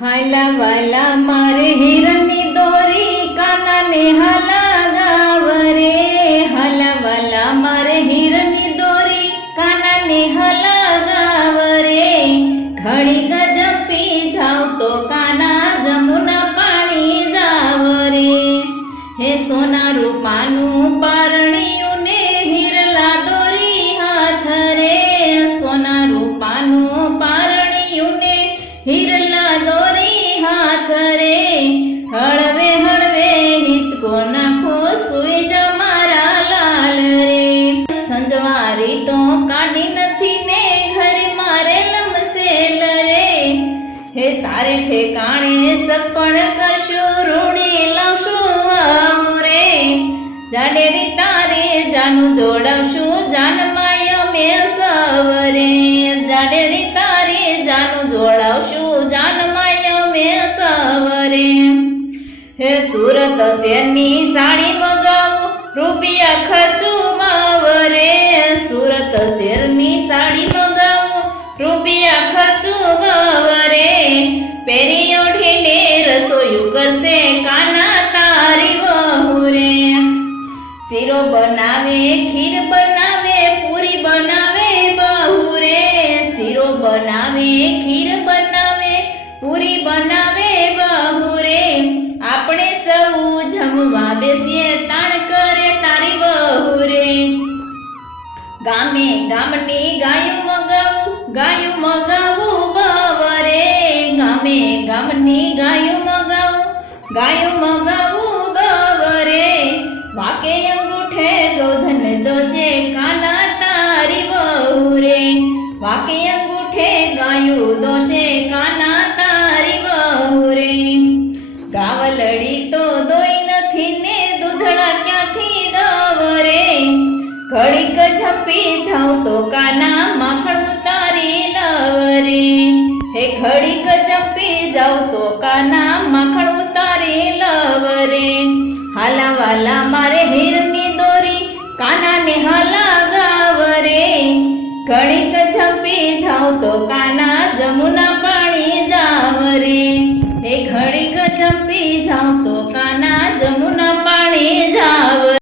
હાલા વાલા મારે હિરની દોરી કાનાને હાલા ગાવ રે. હાલા વાલા મારે હિરની દોરી કાનાને હાલા ગાવ રે. ઘડી ગજપી જાવ તો કાના જમુના પાણી જાવ રે. હે સોના રૂપાનું પારણિયું ને હિરલા દોરી હાથ રે. સોના રૂપાનું પારણિયું ને હિરલા દોરી હાથ રે. હળવે હળવે હિંચકો નાખો સુઈ જા મારા લાલ રે. સંજવારી તો કાઢી નથી ને ઘરે મારે લમસેલ રે. હે સારે ઠેકાણે સપણ કરશું રૂડી લાવશું આવું રે. જાડેરી તારે જાનું જોડાવશું જાન માય મે સવરે. જાડેરી તારે જાનું જોડાવશું જાન માય મે સવરે. હે સુરત શેરની સાડી મગાવું રૂપિયા ખર્ચું માવરે. સુરત શેરની સાડી મગાવું રૂપિયા ખર્ચું માવરે. પેરી ઓઢીને રસોયું કરશે કાના તારી વહુ રે. શીરો બનાવે ખીર બનાવે પૂરી બનાવે બહુ રે. શીરો બનાવે ખીર બનાવે પૂરી બનાવે બહુ રે. આપણે સૌ જમવા બેસીએ તાણ કરે તારી વહુ રે. ગામે ગામની ગાયું મગાવું બવરે. ગામે ગામની ગાયું મગાવું બવરે. વાકે અંગૂઠે ગોધન દોષે કાના તારી વહુ રે. વાકે અંગૂઠે ગાયું દોષે કાના તારી વહુ રે. ગાવલડી તો દોઈ નથી ને દૂધડા ક્યાંથી દવરે. ઘડીક ઝપી જાવ તો કાના માખણ ઉતારી લવરે. હે ઘડીક ઝપી જાવ તો કાના માખણ ઉતારી લવરે. હાલા વાલા મારે હિરની દોરી કાનાને હાલા ગાવ રે. ઘડીક ઝપી જાવ તો કાના જમુના પાણી જાવ રે. હે ઘડીક ઝપી જાવ તો